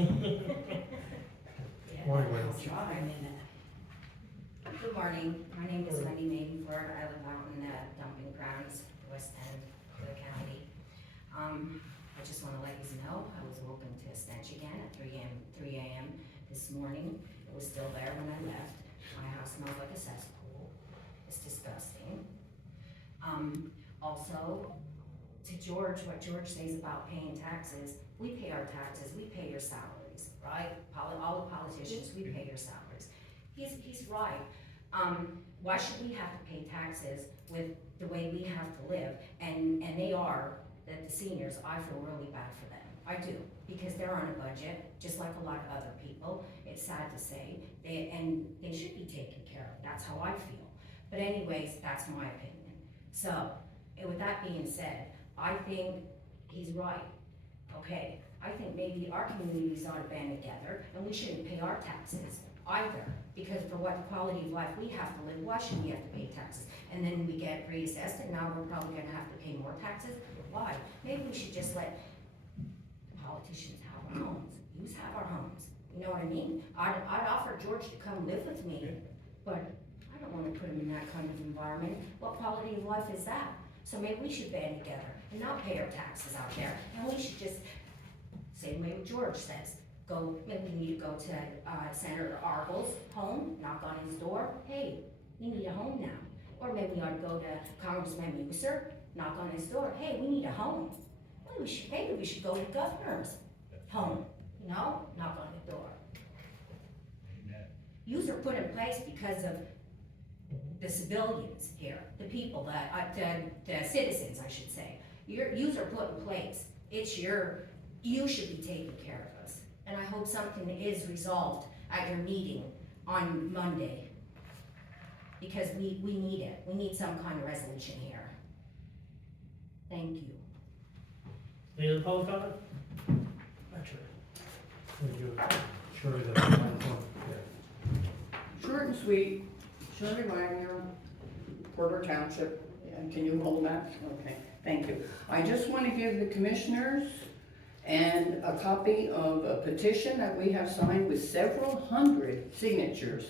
Morning, Wendy. Good morning. My name is Wendy Maidenford. I live out in the dumping grounds, west end of the county. I just want to let you know I was woken to a stench again at 3 a.m. this morning. It was still there when I left. My house smells like a cesspool. It's disgusting. Also, to George, what George says about paying taxes, we pay our taxes, we pay your salaries, right? All the politicians, we pay your salaries. He's right. Why should we have to pay taxes with the way we have to live? And they are, that the seniors, I feel really bad for them. I do, because they're on a budget, just like a lot of other people. It's sad to say, and they should be taken care of. That's how I feel. But anyways, that's my opinion. So, and with that being said, I think he's right. Okay, I think maybe our communities ought to band together, and we shouldn't pay our taxes either, because for what quality of life we have to live, why should we have to pay taxes? And then we get reassessed, and now we're probably gonna have to pay more taxes. Why? Maybe we should just let politicians have our homes. Use have our homes. You know what I mean? I'd offer George to come live with me, but I don't wanna put him in that kind of environment. What quality of life is that? So maybe we should band together and not pay our taxes out there, and we should just, same way George says, maybe we need to go to Senator Argle's home, knock on his door, hey, we need a home now. Or maybe we ought to go to Congressman Muser, knock on his door, hey, we need a home. Well, maybe we should go to the governor's home, you know, knock on the door. Yous are put in place because of the civilians here, the people, the citizens, I should say. Yous are put in place. You should be taking care of us. And I hope something is resolved at your meeting on Monday. Because we need it. We need some kind of resolution here. Thank you. Any other public comment? Actually, would you, Shirley, the microphone? Yeah. Short and sweet, Shirley Wagner, Porter Township, and can you hold that? Okay, thank you. I just want to give the commissioners and a copy of a petition that we have signed with several hundred signatures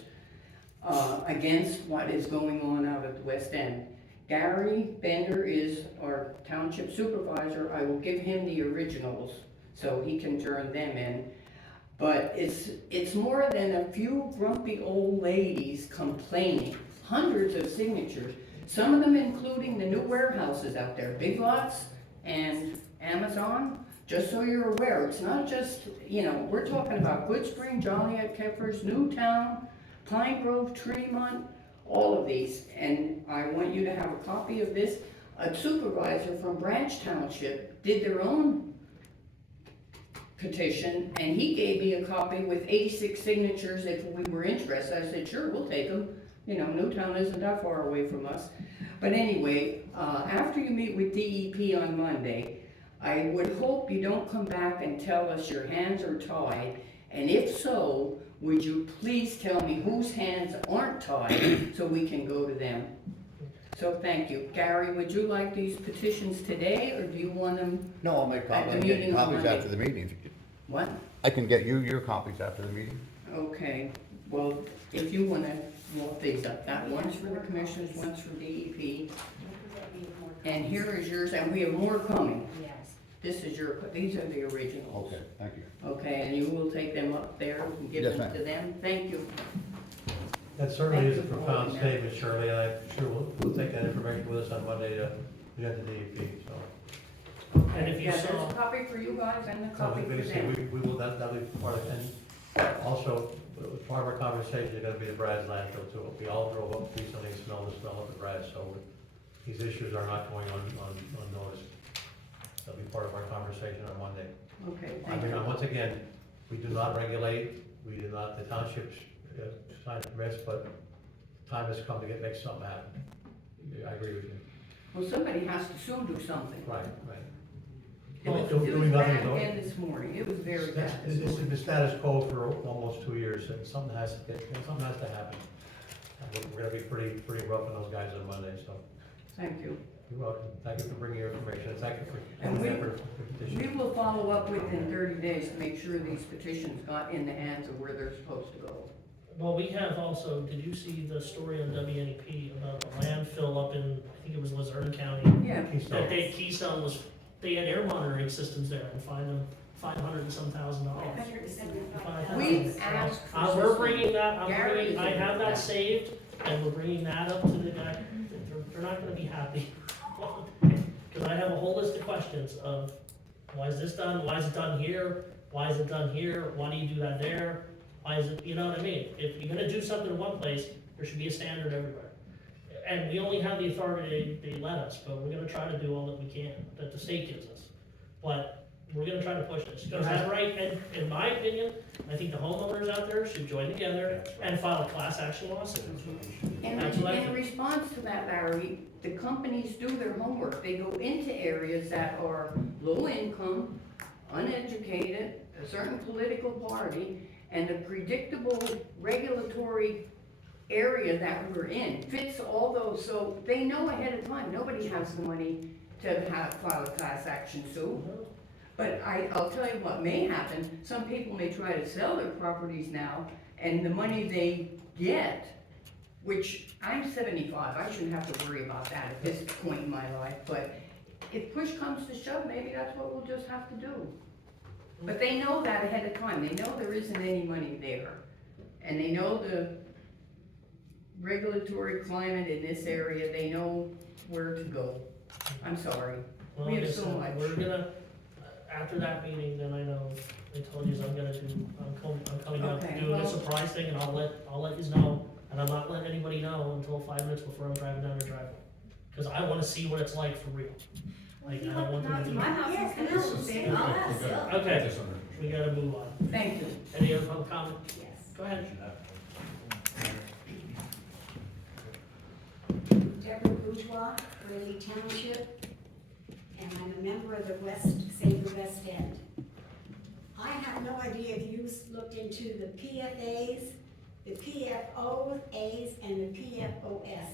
against what is going on out at the West End. Gary Bender is our township supervisor. I will give him the originals so he can turn them in. But it's more than a few grumpy old ladies complaining. Hundreds of signatures, some of them including the new warehouses out there, Big Lots and Amazon. Just so you're aware, it's not just, you know, we're talking about Good Spring, Joliet, Keppers, Newtown, Pine Grove, Tremont, all of these. And I want you to have a copy of this. A supervisor from Branch Township did their own petition, and he gave me a copy with 86 signatures if we were interested. I said, sure, we'll take them. You know, Newtown isn't that far away from us. But anyway, after you meet with DEP on Monday, I would hope you don't come back and tell us your hands are tied, and if so, would you please tell me whose hands aren't tied so we can go to them? So thank you. Gary, would you like these petitions today, or do you want them? No, I'll make At the copies, I'll get meeting you on copies Monday. after the meeting. What? I can get you your copies after the meeting. Okay, well, if you wanna lock these up, that one's for the commissioners, one's for DEP, and here is yours, and we have more coming. Yes. This is these are the originals. Okay, thank you. Okay, and you will take them up there and give Yes, them ma'am. to them? Thank you. That certainly is a Thank you for profound holding that. statement, Shirley, and I'm sure we'll take that information with us on Monday to present to DEP, so. And if you Yeah, there's saw, a copy for you guys and a no, copy for them. we will, that'll be part of, and also, part of our conversation is gonna be the Brad's landfill too. We all drove up recently and smelled the smell of the Brad, so these issues are not going unnoticed. That'll be part of our conversation on Monday. Okay, I thank mean, you. once again, we do not regulate, we do not, the townships sign risk, but time has come to make something happen. I agree with you. Well, somebody has to soon do something. Right. It was Doing nothing bad is again this morning. It was very bad This this is morning. the status quo for almost 2 years, and something has to happen. And we're gonna be pretty rough on those guys on Monday, so. Thank you. You're welcome. Thank you for bringing your information. Thank you for And doing we- that for the We petition. will follow up within 30 days to make sure these petitions got in the hands of where they're supposed to go. Well, we have also, did you see the story on WNEP about the landfill up in, I think it was Luzerne County? Yeah, That Keystone was, they had air monitoring systems there and fined them $500 and some thousand dollars. we've asked for. We're systems. bringing that, Gary is I have yeah. that saved, and we're bringing that up to the guy, they're not gonna be happy. Cause I have a whole list of questions of, why is this done, why is it done here, why is it done here, why do you do that there? Why is it, you know what I mean? If you're gonna do something in one place, there should be a standard everywhere. And we only have the authority they let us, but we're gonna try to do all that we can, that the state gives us. But we're gonna try to push this, because that right, and in my opinion, I think the homeowners out there should join together and file a class action lawsuit. And That's what I in think. response to that, Larry, the companies do their homework. They go into areas that are low income, uneducated, a certain political party, and the predictable regulatory area that we're in fits all those, so they know ahead of time. Nobody has the money to file a class action suit. But I'll tell you what may happen, some people may try to sell their properties now, and the money they get, which I'm 75, I shouldn't have to worry about that at this point in my life, but if push comes to shove, maybe that's what we'll just have to do. But they know that ahead of time, they know there isn't any money there, and they know the regulatory climate in this area, they know where to go. I'm sorry. Well, We have like I so said, much. We're gonna, after that meeting, then I know, I told you I'm coming up, Okay, doing a well- surprise thing, and I'll let you know, and I'm not letting anybody know until 5 minutes before I'm driving down the driveway. Cause I wanna see what it's like for real. Like, I don't want them to do. My house is kind of big, I'll ask you. Okay, we gotta move on. Thank you. Any other public comment? Yes. Go ahead. Deborah Bourgeois, Greeley Township, and I'm a member of the Save the West End. I have no idea if you looked into the PFAs, the PFOAs, and the PFOS.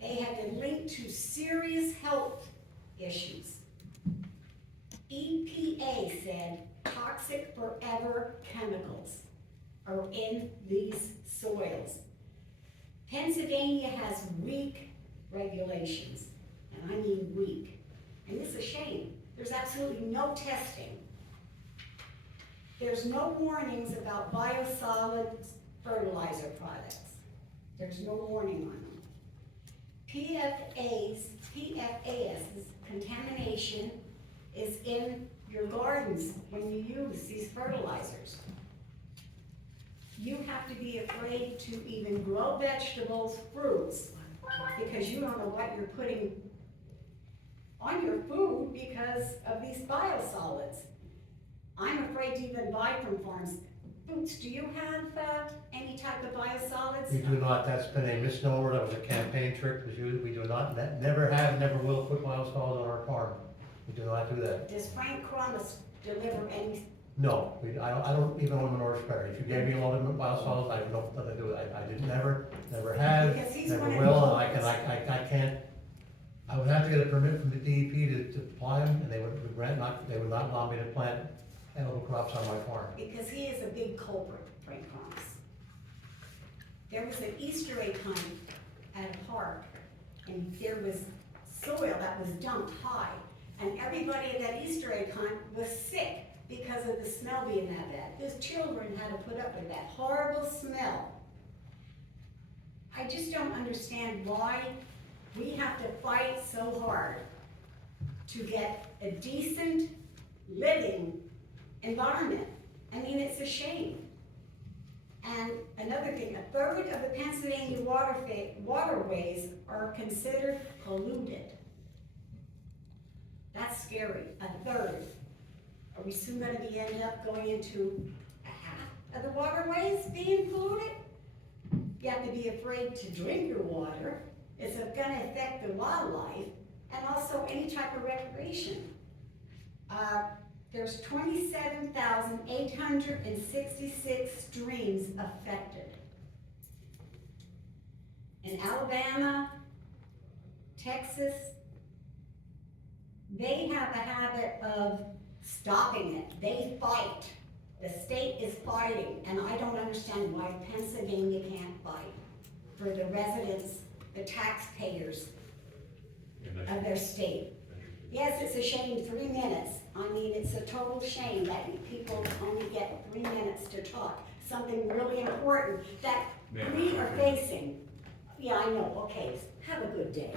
They have been linked to serious health issues. EPA said toxic forever chemicals are in these soils. Pennsylvania has weak regulations, and I mean weak. And it's a shame. There's absolutely no testing. There's no warnings about biosolids fertilizer products. There's no warning on them. PFAS, contamination is in your gardens when you use these fertilizers. You have to be afraid to even grow vegetables, fruits, because you don't know what you're putting on your food because of these biosolids. I'm afraid to even buy from farms. Boots, do you have any type of biosolids? We do not, that's been a misnomer, that was a campaign trick, because we do not, never have, never will put biosolids on our farm. We do not do that. Does Frank Crumis deliver any? No, I don't even own an Orange Berry. If you gave me all the biosolids, I have nothing to do with it. I did never have, Because he's never one of will, the and I can't. I would have to get a permit from the DEP to apply them, and they would not allow me to plant edible crops on my farm. Because he is a big culprit, Frank Crumis. There was an Easter egg hunt at a park, and there was soil that was dumped high, and everybody at that Easter egg hunt was sick because of the smell being that bad. Those children had to put up with that horrible smell. I just don't understand why we have to fight so hard to get a decent living environment. I mean, it's a shame. And another thing, 1/3 of the Pennsylvania waterways are considered polluted. That's scary, 1/3. Are we soon gonna end up going into a half of the waterways being polluted? You have to be afraid to drink your water. It's gonna affect the wildlife and also any type of recreation. There's 27,866 streams affected. In Alabama, Texas, they have a habit of stopping it. They fight. The state is fighting, and I don't understand why Pennsylvania can't fight for the residents, the taxpayers of their state. Yes, it's a shame, 3 minutes. I mean, it's a total shame that people only get 3 minutes to talk. Something really important that we are facing. Yeah, I know, okay, have a good day.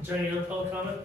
Is there any other public comment?